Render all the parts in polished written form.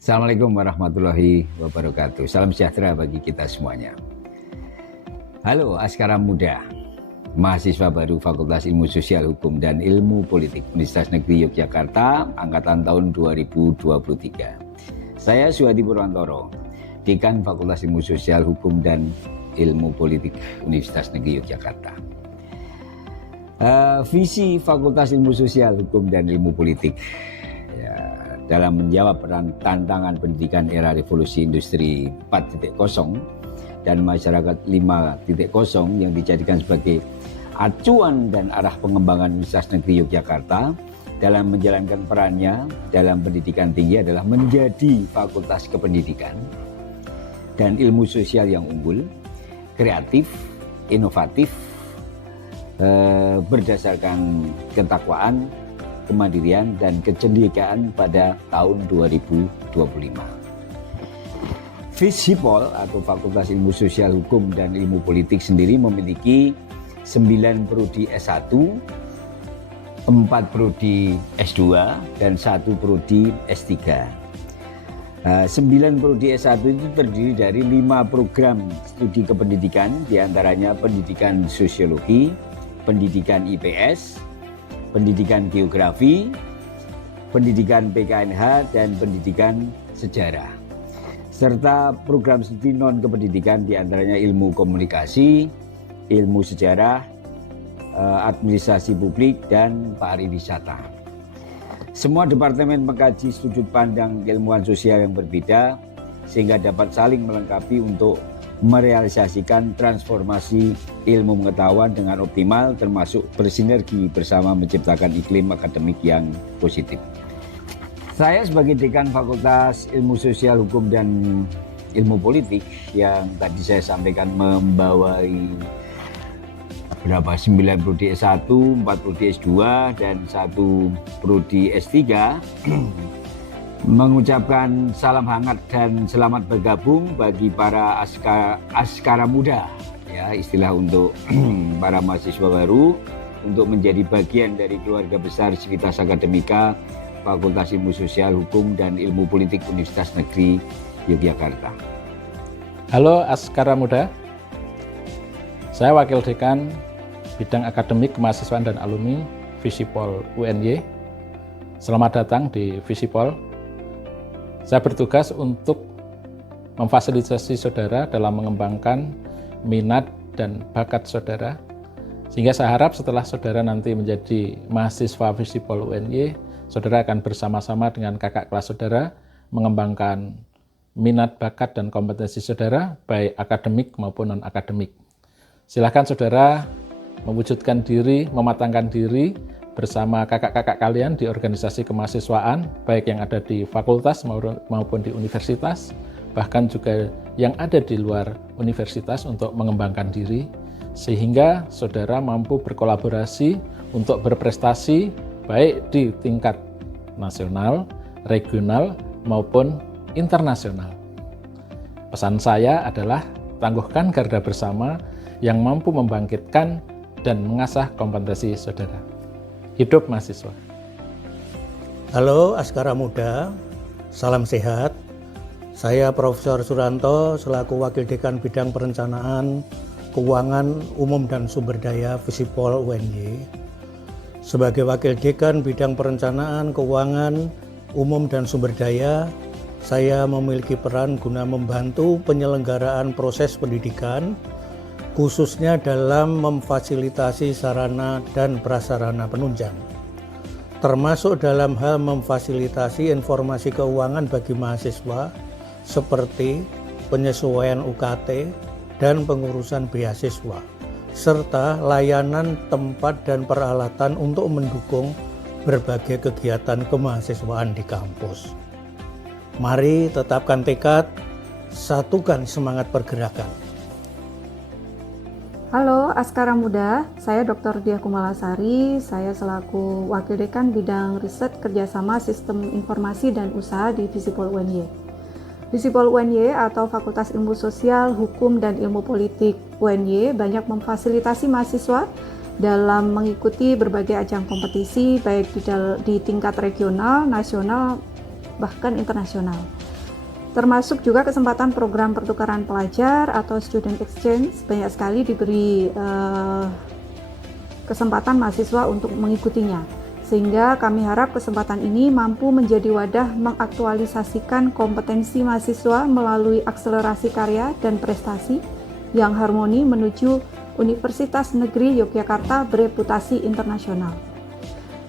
Assalamualaikum warahmatullahi wabarakatuh. Salam sejahtera bagi kita semuanya. Halo Askara Muda, mahasiswa baru Fakultas Ilmu Sosial Hukum dan Ilmu Politik Universitas Negeri Yogyakarta, angkatan tahun 2023. Saya Suhadi Purwantoro, Dekan Fakultas Ilmu Sosial Hukum dan Ilmu Politik Universitas Negeri Yogyakarta. Visi Fakultas Ilmu Sosial Hukum dan Ilmu Politik dalam menjawab peran tantangan pendidikan era revolusi industri 4.0 dan masyarakat 5.0 yang dijadikan sebagai acuan dan arah pengembangan Universitas Negeri Yogyakarta dalam menjalankan perannya dalam pendidikan tinggi adalah menjadi fakultas kependidikan dan ilmu sosial yang unggul, kreatif, inovatif, berdasarkan ketakwaan, kemandirian dan kecendikaan pada tahun 2025. FISIPOL atau Fakultas Ilmu Sosial Hukum dan Ilmu Politik sendiri memiliki 9 prodi S1, 4 prodi S2 dan 1 prodi S3. 9 prodi S1 itu terdiri dari 5 program studi kependidikan, diantaranya pendidikan sosiologi, pendidikan IPS, pendidikan geografi, pendidikan PKNH, dan pendidikan sejarah. Serta program studi non-kependidikan diantaranya ilmu komunikasi, ilmu sejarah, administrasi publik, dan pariwisata. Semua departemen mengkaji sudut pandang keilmuan sosial yang berbeda sehingga dapat saling melengkapi untuk merealisasikan transformasi ilmu pengetahuan dengan optimal, termasuk bersinergi bersama menciptakan iklim akademik yang positif. Saya sebagai Dekan Fakultas Ilmu Sosial Hukum dan Ilmu Politik yang tadi saya sampaikan membawai 9 prodi S1, 4 prodi S2 dan 1 prodi S3 mengucapkan salam hangat dan selamat bergabung bagi para askara muda, ya, istilah untuk para mahasiswa baru untuk menjadi bagian dari keluarga besar Civitas Akademika Fakultas Ilmu Sosial Hukum dan Ilmu Politik Universitas Negeri Yogyakarta. Halo askara muda, saya Wakil Dekan Bidang Akademik Kemahasiswaan dan Alumni FISIPOL UNY. Selamat datang di FISIPOL. Saya bertugas untuk memfasilitasi saudara dalam mengembangkan minat dan bakat saudara, sehingga saya harap setelah saudara nanti menjadi mahasiswa FISIPOL UNY, saudara akan bersama-sama dengan kakak kelas saudara mengembangkan minat, bakat, dan kompetensi saudara, baik akademik maupun non-akademik. Silakan saudara mewujudkan diri, mematangkan diri bersama kakak-kakak kalian di organisasi kemahasiswaan, baik yang ada di fakultas maupun di universitas, bahkan juga yang ada di luar universitas untuk mengembangkan diri, sehingga saudara mampu berkolaborasi untuk berprestasi baik di tingkat nasional, regional, maupun internasional. Pesan saya adalah tangguhkan garda bersama yang mampu membangkitkan dan mengasah kompetensi saudara. Hidup mahasiswa. Halo askara muda, salam sehat. Saya Profesor Suranto selaku Wakil Dekan Bidang Perencanaan, Keuangan Umum dan Sumber Daya FISIPOL UNY. Sebagai Wakil Dekan Bidang Perencanaan, Keuangan Umum dan Sumber Daya, saya memiliki peran guna membantu penyelenggaraan proses pendidikan, khususnya dalam memfasilitasi sarana dan prasarana penunjang, termasuk dalam hal memfasilitasi informasi keuangan bagi mahasiswa seperti penyesuaian UKT dan pengurusan beasiswa, serta layanan tempat dan peralatan untuk mendukung berbagai kegiatan kemahasiswaan di kampus. Mari tetapkan tekad, satukan semangat pergerakan. Halo Askara Muda, saya Dr. Diah Kumalasari, saya selaku Wakil Dekan Bidang Riset Kerjasama Sistem Informasi dan Usaha di FISIPOL UNY. FISIPOL UNY atau Fakultas Ilmu Sosial, Hukum dan Ilmu Politik UNY banyak memfasilitasi mahasiswa dalam mengikuti berbagai ajang kompetisi baik di tingkat regional, nasional, bahkan internasional. termasuk juga kesempatan program pertukaran pelajar atau student exchange. Banyak sekali diberi kesempatan mahasiswa untuk mengikutinya, sehingga kami harap kesempatan ini mampu menjadi wadah mengaktualisasikan kompetensi mahasiswa melalui akselerasi karya dan prestasi yang harmoni menuju Universitas Negeri Yogyakarta bereputasi internasional.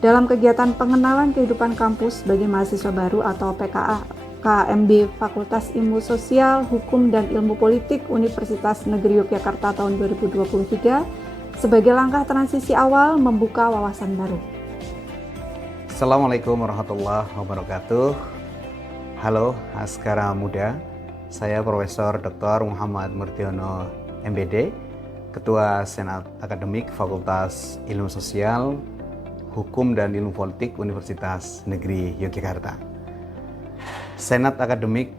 Dalam kegiatan pengenalan kehidupan kampus bagi mahasiswa baru atau PKA KMB Fakultas Ilmu Sosial, Hukum, dan Ilmu Politik Universitas Negeri Yogyakarta tahun 2023 sebagai langkah transisi awal membuka wawasan baru. Assalamualaikum warahmatullahi wabarakatuh. Halo Askara Muda, saya Profesor Dr. Muhammad Murdiono MBD, Ketua Senat Akademik Fakultas Ilmu Sosial, Hukum, dan Ilmu Politik Universitas Negeri Yogyakarta. Senat Akademik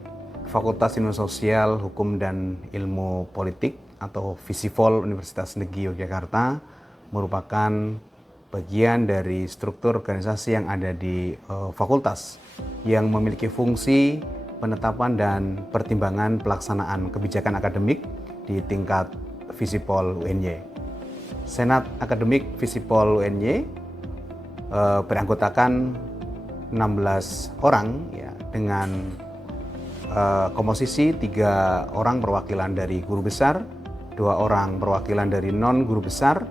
Fakultas Ilmu Sosial, Hukum, dan Ilmu Politik atau Visipol Universitas Negeri Yogyakarta merupakan bagian dari struktur organisasi yang ada di fakultas yang memiliki fungsi penetapan dan pertimbangan pelaksanaan kebijakan akademik di tingkat Visipol UNY. Senat Akademik Visipol UNY beranggotakan 16 orang ya, dengan komposisi 3 orang perwakilan dari guru besar, 2 orang perwakilan dari non guru besar,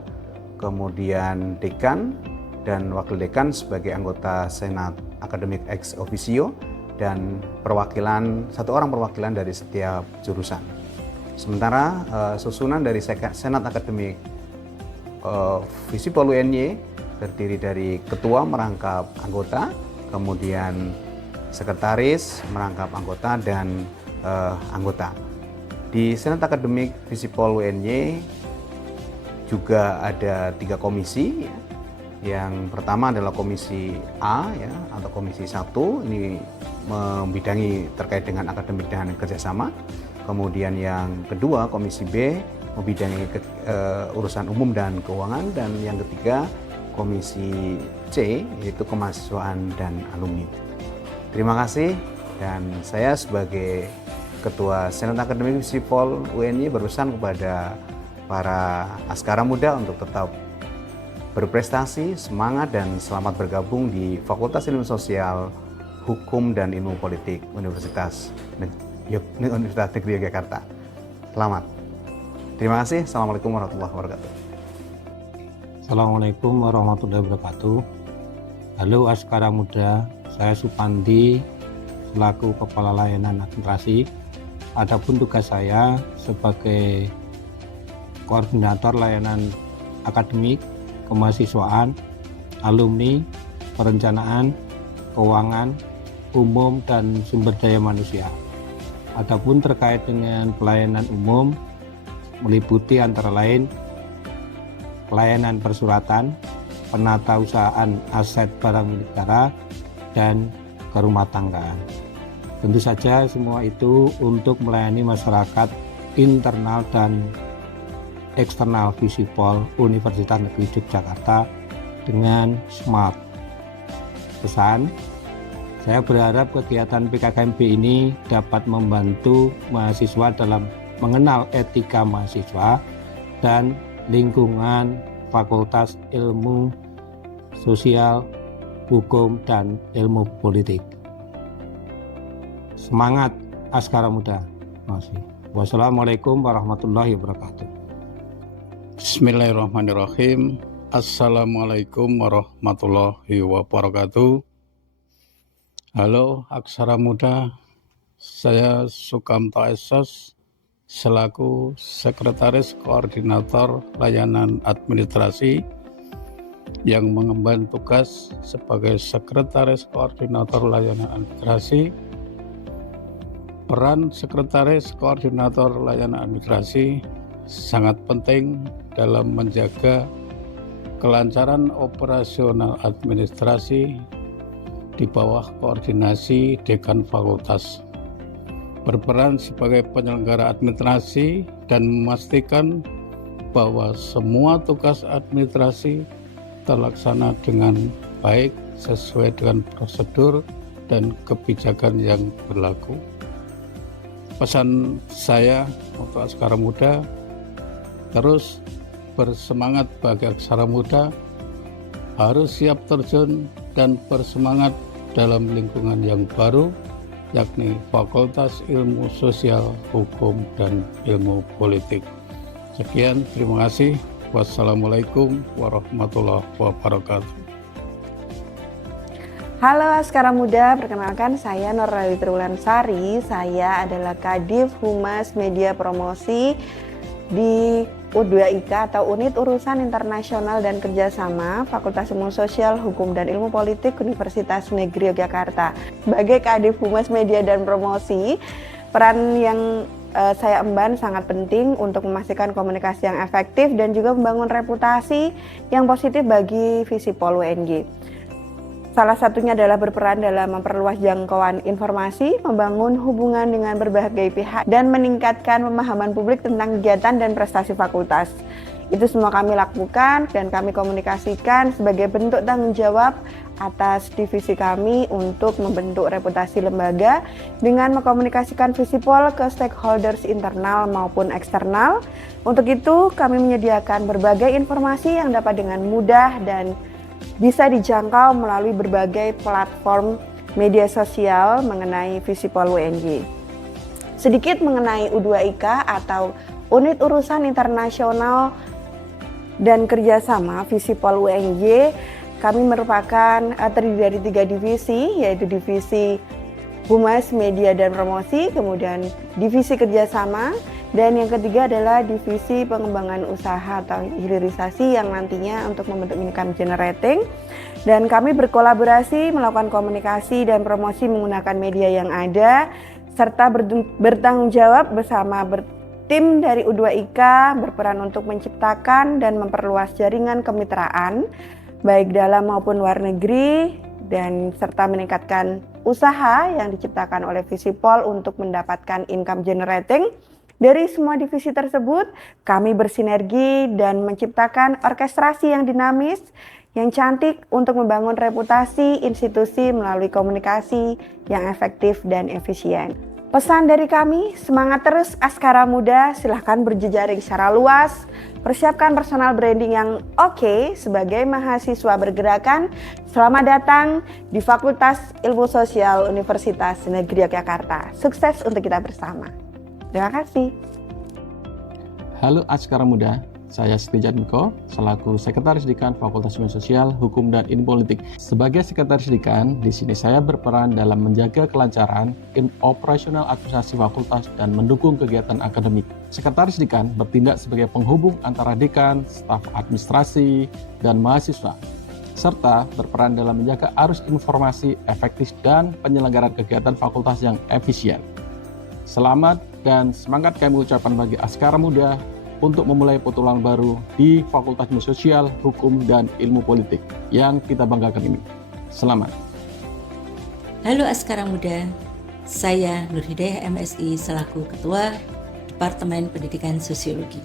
kemudian dekan dan wakil dekan sebagai anggota Senat Akademik ex officio, dan perwakilan 1 orang perwakilan dari setiap jurusan. Sementara susunan dari Senat Akademik Visipol UNY terdiri dari ketua merangkap anggota, kemudian sekretaris merangkap anggota, dan anggota. Di Senat Akademik Visipol UNY juga ada 3 komisi ya. Yang pertama adalah komisi A ya, atau komisi 1, ini membidangi terkait dengan akademik dan kerjasama. Kemudian yang kedua komisi B membidangi urusan umum dan keuangan, dan yang ketiga komisi C yaitu kemahasiswaan dan alumni. Terima kasih, dan saya sebagai Ketua Senat Akademik Visipol UNY berpesan kepada para askara muda untuk tetap berprestasi, semangat, dan selamat bergabung di Fakultas Ilmu Sosial, Hukum, dan Ilmu Politik Universitas Negeri Yogyakarta. Selamat. Terima kasih. Assalamualaikum warahmatullahi wabarakatuh. Assalamualaikum warahmatullahi wabarakatuh. Halo askara muda, saya Supandi selaku Kepala Layanan Administrasi. Adapun tugas saya sebagai Koordinator Layanan Akademik, Kemahasiswaan, Alumni, Perencanaan, Keuangan, Umum, dan Sumber Daya Manusia. Adapun terkait dengan pelayanan umum meliputi antara lain pelayanan persuratan, penatausahaan aset barang milik negara, dan kerumah tanggaan. Tentu saja semua itu untuk melayani masyarakat internal dan eksternal Visipol Universitas Negeri Yogyakarta dengan smart. Pesan, saya berharap kegiatan PKKMB ini dapat membantu mahasiswa dalam mengenal etika mahasiswa dan lingkungan Fakultas Ilmu Sosial, Hukum, dan Ilmu Politik. Semangat askara muda. Wassalamualaikum warahmatullahi wabarakatuh. Bismillahirrahmanirrahim. Assalamualaikum warahmatullahi wabarakatuh. Halo aksara muda, saya Sukamto Esos selaku Sekretaris Koordinator Layanan Administrasi yang mengemban tugas sebagai Sekretaris Koordinator Layanan Administrasi. Peran Sekretaris Koordinator Layanan Administrasi sangat penting dalam menjaga kelancaran operasional administrasi di bawah koordinasi Dekan Fakultas. Berperan sebagai penyelenggara administrasi dan memastikan bahwa semua tugas administrasi terlaksana dengan baik sesuai dengan prosedur dan kebijakan yang berlaku. pesan saya untuk Askara Muda, terus bersemangat bagi Askara Muda, harus siap terjun dan bersemangat dalam lingkungan yang baru, yakni Fakultas Ilmu Sosial, Hukum, dan Ilmu Politik. Sekian, terima kasih. Wassalamualaikum warahmatullahi wabarakatuh. Halo Askara Muda, perkenalkan saya Nurali Triwulansari. Saya adalah Kadif Humas Media Promosi di U2IK atau Unit Urusan Internasional dan Kerjasama Fakultas Ilmu Sosial, Hukum, dan Ilmu Politik Universitas Negeri Yogyakarta. Sebagai Kadif Humas Media dan Promosi, peran yang saya emban sangat penting untuk memastikan komunikasi yang efektif dan juga membangun reputasi yang positif bagi Visipol UNY. Salah satunya adalah berperan dalam memperluas jangkauan informasi, membangun hubungan dengan berbagai pihak, dan meningkatkan pemahaman publik tentang kegiatan dan prestasi fakultas. Itu semua kami lakukan dan kami komunikasikan sebagai bentuk tanggung jawab atas divisi kami untuk membentuk reputasi lembaga dengan mengkomunikasikan Visipol ke stakeholders internal maupun eksternal. Untuk itu, kami menyediakan berbagai informasi yang dapat dengan mudah dan bisa dijangkau melalui berbagai platform media sosial mengenai Visipol UNY. Sedikit mengenai U2IK atau Unit Urusan Internasional dan Kerjasama Visipol UNY, kami merupakan terdiri dari 3 divisi, yaitu divisi Humas Media dan Promosi, kemudian divisi Kerjasama, dan yang ketiga adalah divisi pengembangan usaha atau hilirisasi yang nantinya untuk membentuk income generating. Dan kami berkolaborasi melakukan komunikasi dan promosi menggunakan media yang ada, serta bertanggung jawab bersama tim dari U2IK berperan untuk menciptakan dan memperluas jaringan kemitraan baik dalam maupun luar negeri, dan serta meningkatkan usaha yang diciptakan oleh Visipol untuk mendapatkan income generating. Dari semua divisi tersebut, kami bersinergi dan menciptakan orkestrasi yang dinamis, yang cantik untuk membangun reputasi institusi melalui komunikasi yang efektif dan efisien. Pesan dari kami, semangat terus Askara Muda, silahkan berjejaring secara luas, persiapkan personal branding yang oke sebagai mahasiswa bergerakan. Selamat datang di Fakultas Ilmu Sosial Universitas Negeri Yogyakarta. Sukses untuk kita bersama. Terima kasih. Halo Askara Muda, saya Setija Miko, selaku Sekretaris Dekan Fakultas Ilmu Sosial, Hukum, dan Ilmu Politik. Sebagai Sekretaris Dekan, di sini saya berperan dalam menjaga kelancaran operasional administrasi fakultas dan mendukung kegiatan akademik. Sekretaris Dekan bertindak sebagai penghubung antara dekan, staf administrasi, dan mahasiswa, serta berperan dalam menjaga arus informasi efektif dan penyelenggaraan kegiatan fakultas yang efisien. Selamat dan semangat kami ucapkan bagi Askara Muda untuk memulai petualangan baru di Fakultas Ilmu Sosial, Hukum, dan Ilmu Politik yang kita banggakan ini. Selamat. Halo Askara Muda, saya Nur Hidayah MSI selaku Ketua Departemen Pendidikan Sosiologi.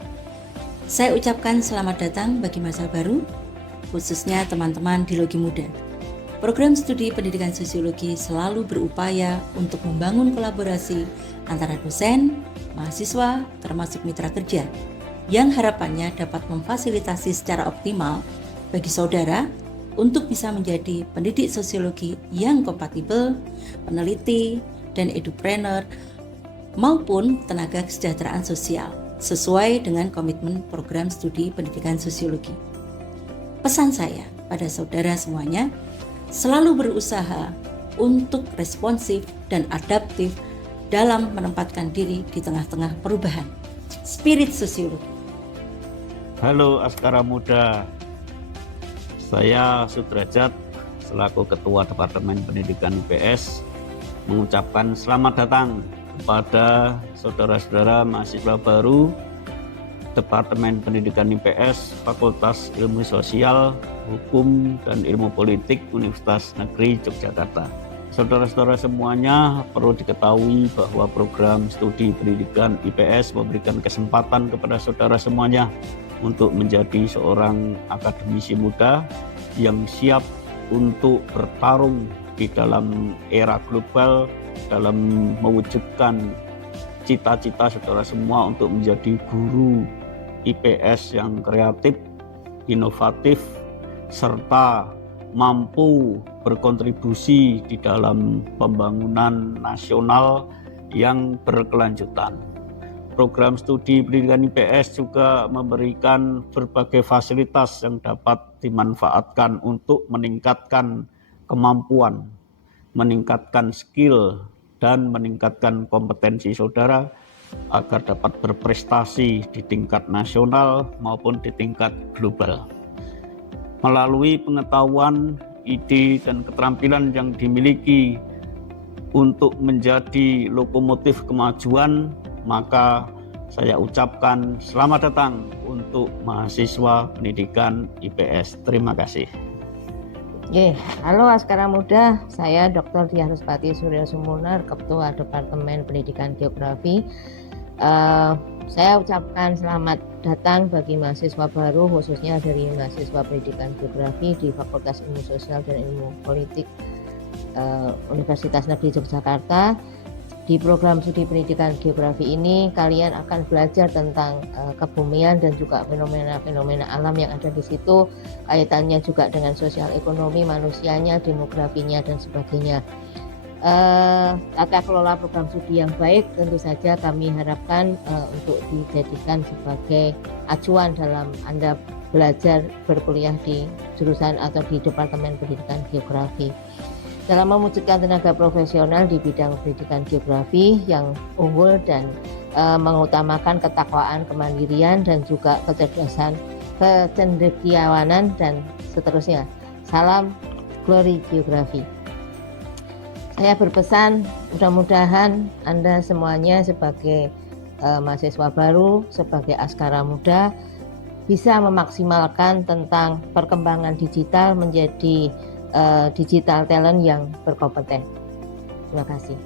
Saya ucapkan selamat datang bagi masa baru, khususnya teman-teman di Logi Muda. Program studi pendidikan sosiologi selalu berupaya untuk membangun kolaborasi antara dosen, mahasiswa, termasuk mitra kerja, yang harapannya dapat memfasilitasi secara optimal bagi saudara untuk bisa menjadi pendidik sosiologi yang kompatibel, peneliti, dan edupreneur, maupun tenaga kesejahteraan sosial, sesuai dengan komitmen program studi pendidikan sosiologi. Pesan saya pada saudara semuanya, selalu berusaha untuk responsif dan adaptif dalam menempatkan diri di tengah-tengah perubahan. Spirit sosiologi. Halo Askara Muda, saya Sudrajat selaku Ketua Departemen Pendidikan IPS mengucapkan selamat datang kepada saudara-saudara mahasiswa baru Departemen Pendidikan IPS Fakultas Ilmu Sosial, Hukum, dan Ilmu Politik Universitas Negeri Yogyakarta. Saudara-saudara semuanya, perlu diketahui bahwa program studi pendidikan IPS memberikan kesempatan kepada saudara semuanya untuk menjadi seorang akademisi muda yang siap untuk bertarung di dalam era global dalam mewujudkan cita-cita saudara semua untuk menjadi guru IPS yang kreatif, inovatif, serta mampu berkontribusi di dalam pembangunan nasional yang berkelanjutan. Program studi pendidikan IPS juga memberikan berbagai fasilitas yang dapat dimanfaatkan untuk meningkatkan kemampuan, meningkatkan skill, dan meningkatkan kompetensi saudara agar dapat berprestasi di tingkat nasional maupun di tingkat global. Melalui pengetahuan, ide, dan keterampilan yang dimiliki untuk menjadi lokomotif kemajuan, maka saya ucapkan selamat datang untuk mahasiswa pendidikan IPS. Terima kasih. Halo Askara Muda, saya Dr. Diah Ruspati Surya Sumunar, Ketua Departemen Pendidikan Geografi. Saya ucapkan selamat datang bagi mahasiswa baru, khususnya dari mahasiswa Pendidikan Geografi di Fakultas Ilmu Sosial dan Ilmu Politik Universitas Negeri Yogyakarta. Di program studi pendidikan geografi ini, kalian akan belajar tentang kebumian dan juga fenomena-fenomena alam yang ada di situ, kaitannya juga dengan sosial ekonomi manusianya, demografinya, dan sebagainya. Tata kelola program studi yang baik tentu saja kami harapkan untuk dijadikan sebagai acuan dalam Anda belajar berkuliah di jurusan atau di Departemen Pendidikan Geografi. Dalam mewujudkan tenaga profesional di bidang pendidikan geografi yang unggul dan mengutamakan ketakwaan, kemandirian, dan juga kecerdasan, kecendekiawanan, dan seterusnya. Salam Glory Geografi. Saya berpesan, mudah-mudahan Anda semuanya sebagai mahasiswa baru, sebagai Askara Muda, bisa memaksimalkan tentang perkembangan digital menjadi digital talent yang berkompeten. Terima kasih.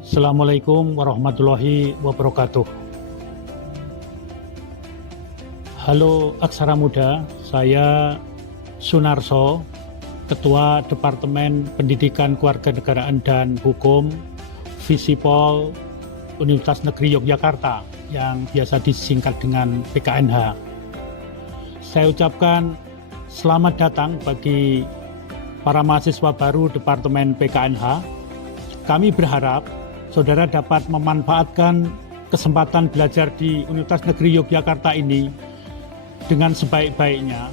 Assalamualaikum warahmatullahi wabarakatuh. Halo Aksara Muda, saya Sunarso, Ketua Departemen Pendidikan Kewarganegaraan dan Hukum Visipol Universitas Negeri Yogyakarta yang biasa disingkat dengan PKNH. Saya ucapkan selamat datang bagi para mahasiswa baru Departemen PKNH. Kami berharap saudara dapat memanfaatkan kesempatan belajar di Universitas Negeri Yogyakarta ini dengan sebaik-baiknya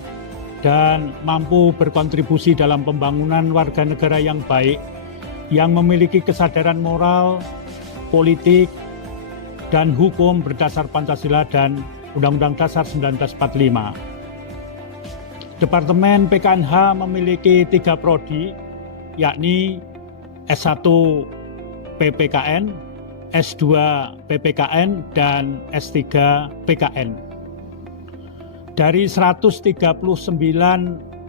dan mampu berkontribusi dalam pembangunan warga negara yang baik, yang memiliki kesadaran moral, politik, dan hukum berdasar Pancasila dan Undang-Undang Dasar 1945. Departemen PKNH memiliki 3 prodi, yakni S1 PPKN, S2 PPKN, dan S3 PKN. Dari 139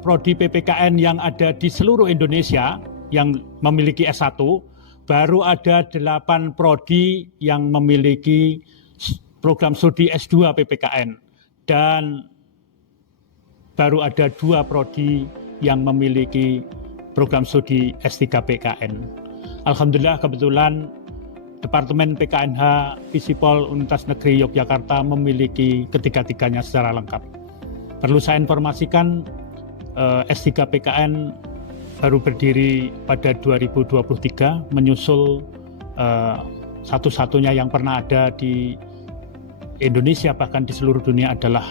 prodi PPKN yang ada di seluruh Indonesia yang memiliki S1, baru ada 8 prodi yang memiliki program studi S2 PPKN, dan baru ada 2 prodi yang memiliki program studi S3 PKN. Alhamdulillah, kebetulan Departemen PKNH Visipol Universitas Negeri Yogyakarta memiliki ketiga-tiganya secara lengkap. Perlu saya informasikan, S3 PKN baru berdiri pada 2023, menyusul satu-satunya yang pernah ada di Indonesia, bahkan di seluruh dunia, adalah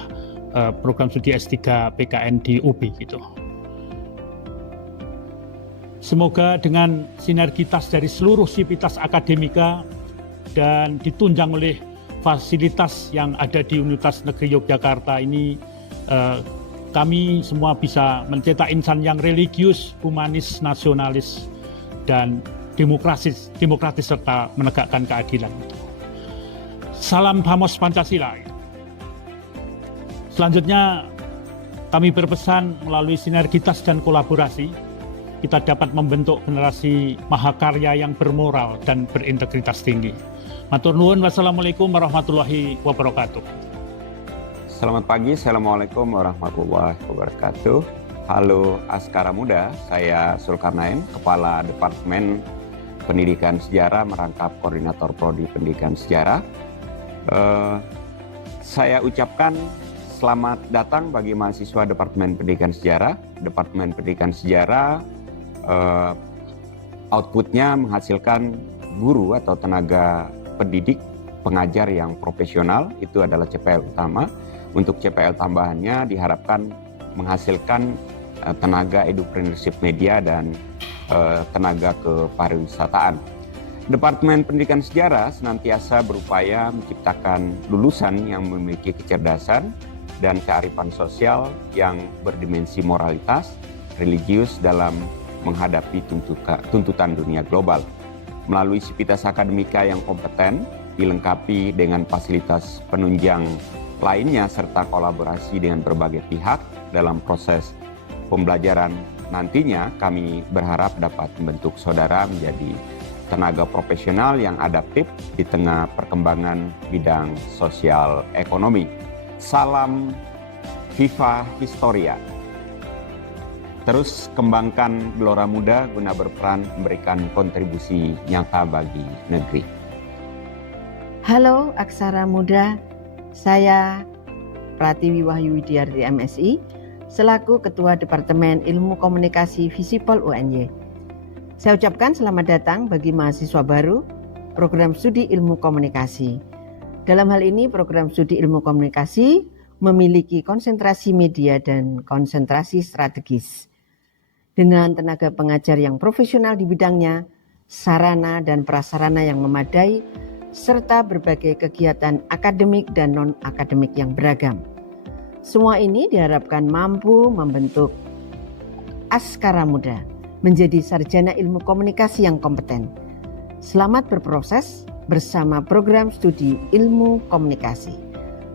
program studi S3 PKN di UPI gitu. Semoga dengan sinergitas dari seluruh sivitas akademika dan ditunjang oleh fasilitas yang ada di Universitas Negeri Yogyakarta ini, kami semua bisa mencetak insan yang religius, humanis, nasionalis, dan demokratis serta menegakkan keadilan. Salam Hamos Pancasila. Selanjutnya, kami berpesan melalui sinergitas dan kolaborasi, kita dapat membentuk generasi mahakarya yang bermoral dan berintegritas tinggi. Matur nuwun, wassalamualaikum warahmatullahi wabarakatuh. Selamat pagi, assalamualaikum warahmatullahi wabarakatuh. Halo Askara Muda, saya Zulkarnain, Kepala Departemen Pendidikan Sejarah merangkap Koordinator Prodi Pendidikan Sejarah. Saya ucapkan selamat datang bagi mahasiswa Departemen Pendidikan Sejarah. Departemen Pendidikan Sejarah outputnya menghasilkan guru atau tenaga pendidik, pengajar yang profesional, itu adalah CPL utama. Untuk CPL tambahannya diharapkan menghasilkan tenaga entrepreneurship media dan tenaga kepariwisataan. Departemen Pendidikan Sejarah senantiasa berupaya menciptakan lulusan yang memiliki kecerdasan dan kearifan sosial yang berdimensi moralitas, religius dalam menghadapi tuntutan dunia global. Melalui sivitas akademika yang kompeten, dilengkapi dengan fasilitas penunjang lainnya serta kolaborasi dengan berbagai pihak dalam proses pembelajaran, nantinya kami berharap dapat membentuk saudara menjadi tenaga profesional yang adaptif di tengah perkembangan bidang sosial ekonomi. Salam Viva Historia. Terus kembangkan gelora muda guna berperan memberikan kontribusi nyata bagi negeri. Halo Aksara Muda, saya Pratiwi Wahyu Widiarti MSI, selaku Ketua Departemen Ilmu Komunikasi Visipol UNY. Saya ucapkan selamat datang bagi mahasiswa baru program studi ilmu komunikasi. Dalam hal ini program studi ilmu komunikasi memiliki konsentrasi media dan konsentrasi strategis. Dengan tenaga pengajar yang profesional di bidangnya, sarana dan prasarana yang memadai, serta berbagai kegiatan akademik dan non-akademik yang beragam. Semua ini diharapkan mampu membentuk Askara Muda menjadi sarjana ilmu komunikasi yang kompeten. Selamat berproses bersama program studi ilmu komunikasi.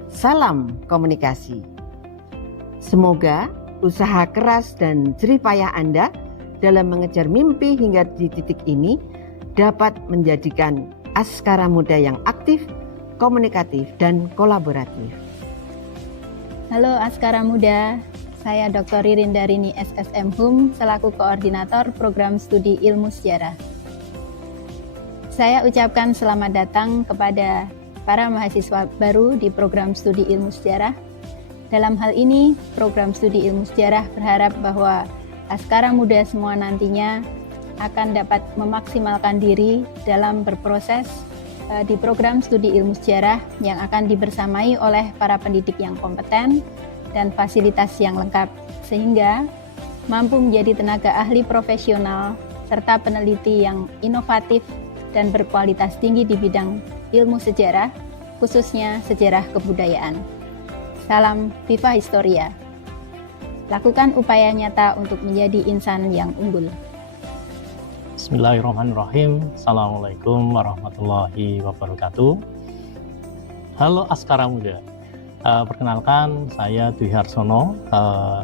Salam komunikasi. Semoga usaha keras dan jerih payah Anda dalam mengejar mimpi hingga di titik ini dapat menjadikan Askara Muda yang aktif, komunikatif, dan kolaboratif. Halo Askara Muda, saya Dr. Ririn Darini SSM HUM selaku Koordinator Program Studi Ilmu Sejarah. Saya ucapkan selamat datang kepada para mahasiswa baru di Program Studi Ilmu Sejarah. Dalam hal ini, Program Studi Ilmu Sejarah berharap bahwa Askara Muda semua nantinya akan dapat memaksimalkan diri dalam berproses di program studi ilmu sejarah yang akan dibersamai oleh para pendidik yang kompeten dan fasilitas yang lengkap, sehingga mampu menjadi tenaga ahli profesional serta peneliti yang inovatif dan berkualitas tinggi di bidang ilmu sejarah, khususnya sejarah kebudayaan. Salam Viva Historia. Lakukan upaya nyata untuk menjadi insan yang unggul. Bismillahirrahmanirrahim. Assalamualaikum warahmatullahi wabarakatuh. Halo Askara Muda. Perkenalkan, saya Dwi Harsono,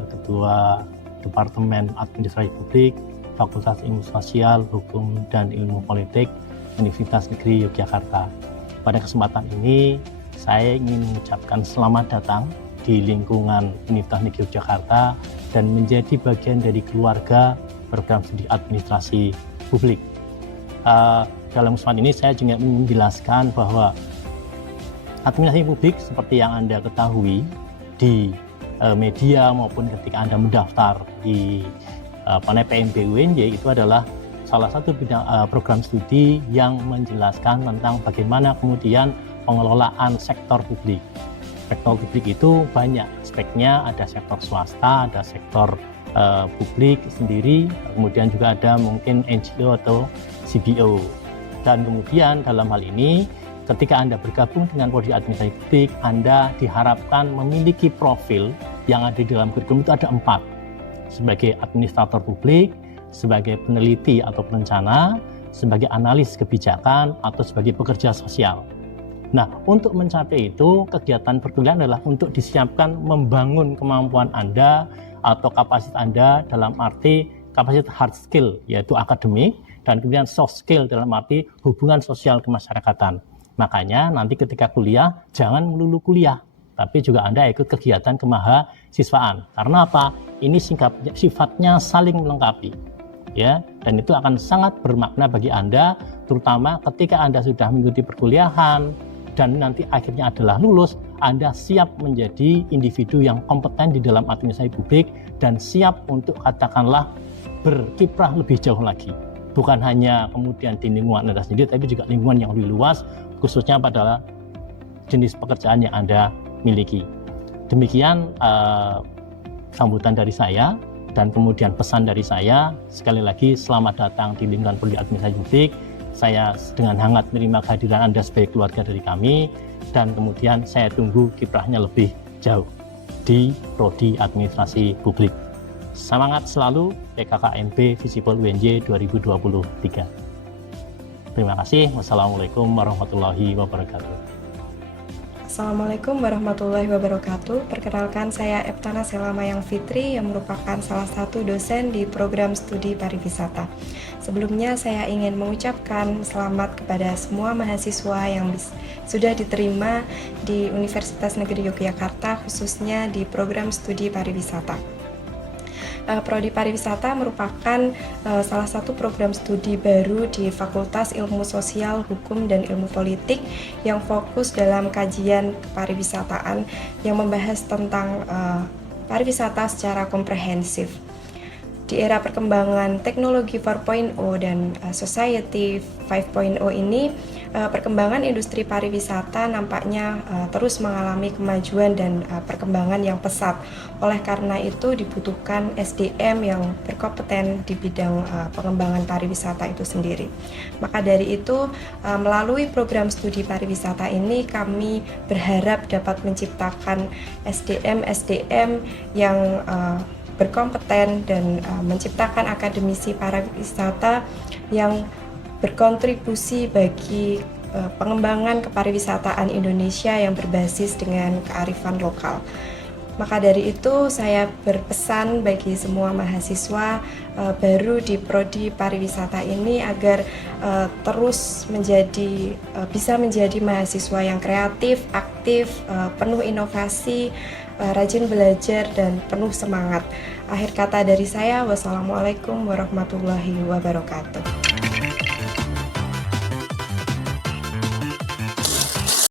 Ketua Departemen Administrasi Publik, Fakultas Ilmu Sosial, Hukum, dan Ilmu Politik, Universitas Negeri Yogyakarta. Pada kesempatan ini, saya ingin mengucapkan selamat datang di lingkungan Universitas Negeri Yogyakarta dan menjadi bagian dari keluarga program studi administrasi publik. Dalam kesempatan ini saya juga ingin menjelaskan bahwa administrasi publik seperti yang Anda ketahui di media maupun ketika Anda mendaftar di PMB UNY itu adalah salah satu bidang program studi yang menjelaskan tentang bagaimana kemudian pengelolaan sektor publik. Sektor publik itu banyak aspeknya, ada sektor swasta, ada sektor publik sendiri, kemudian juga ada mungkin NGO atau CBO. Dan kemudian dalam hal ini ketika Anda bergabung dengan prodi administrasi publik, Anda diharapkan memiliki profil yang ada di dalam kurikulum itu ada 4. Sebagai administrator publik, sebagai peneliti atau perencana, sebagai analis kebijakan, atau sebagai pekerja sosial. Nah, untuk mencapai itu, kegiatan perkuliahan adalah untuk disiapkan membangun kemampuan Anda atau kapasitas Anda dalam arti kapasitas hard skill, yaitu akademik, dan kemudian soft skill dalam arti hubungan sosial kemasyarakatan. Makanya nanti ketika kuliah, jangan melulu kuliah, tapi juga Anda ikut kegiatan kemahasiswaan. Karena apa? Ini sifatnya saling melengkapi. ya, dan itu akan sangat bermakna bagi Anda, terutama ketika Anda sudah mengikuti perkuliahan dan nanti akhirnya adalah lulus, Anda siap menjadi individu yang kompeten di dalam administrasi publik dan siap untuk katakanlah berkiprah lebih jauh lagi. Bukan hanya kemudian di lingkungan Anda sendiri, tapi juga lingkungan yang lebih luas, khususnya pada jenis pekerjaan yang Anda miliki. Demikian sambutan dari saya, dan kemudian pesan dari saya, sekali lagi selamat datang di lingkungan prodi administrasi publik. Saya dengan hangat menerima kehadiran Anda sebagai keluarga dari kami, dan kemudian saya tunggu kiprahnya lebih jauh di prodi administrasi publik. Semangat selalu PKKMP Visipol UNY 2023. Terima kasih. Wassalamualaikum warahmatullahi wabarakatuh. Assalamualaikum warahmatullahi wabarakatuh. Perkenalkan, saya Eptana Selamayang Fitri yang merupakan salah satu dosen di program studi pariwisata. Sebelumnya saya ingin mengucapkan selamat kepada semua mahasiswa yang sudah diterima di Universitas Negeri Yogyakarta, khususnya di program studi pariwisata. Prodi Pariwisata merupakan salah satu program studi baru di Fakultas Ilmu Sosial, Hukum, dan Ilmu Politik yang fokus dalam kajian pariwisataan yang membahas tentang pariwisata secara komprehensif. Di era perkembangan teknologi 4.0 dan Society 5.0 ini, perkembangan industri pariwisata nampaknya terus mengalami kemajuan dan perkembangan yang pesat. Oleh karena itu dibutuhkan SDM yang berkompeten di bidang pengembangan pariwisata itu sendiri. Maka dari itu, melalui program studi pariwisata ini kami berharap dapat menciptakan SDM yang berkompeten dan menciptakan akademisi pariwisata yang berkontribusi bagi pengembangan kepariwisataan Indonesia yang berbasis dengan kearifan lokal. Maka dari itu saya berpesan bagi semua mahasiswa baru di prodi pariwisata ini agar terus bisa menjadi mahasiswa yang kreatif, aktif, penuh inovasi, rajin belajar, dan penuh semangat. Akhir kata dari saya, wassalamualaikum warahmatullahi wabarakatuh.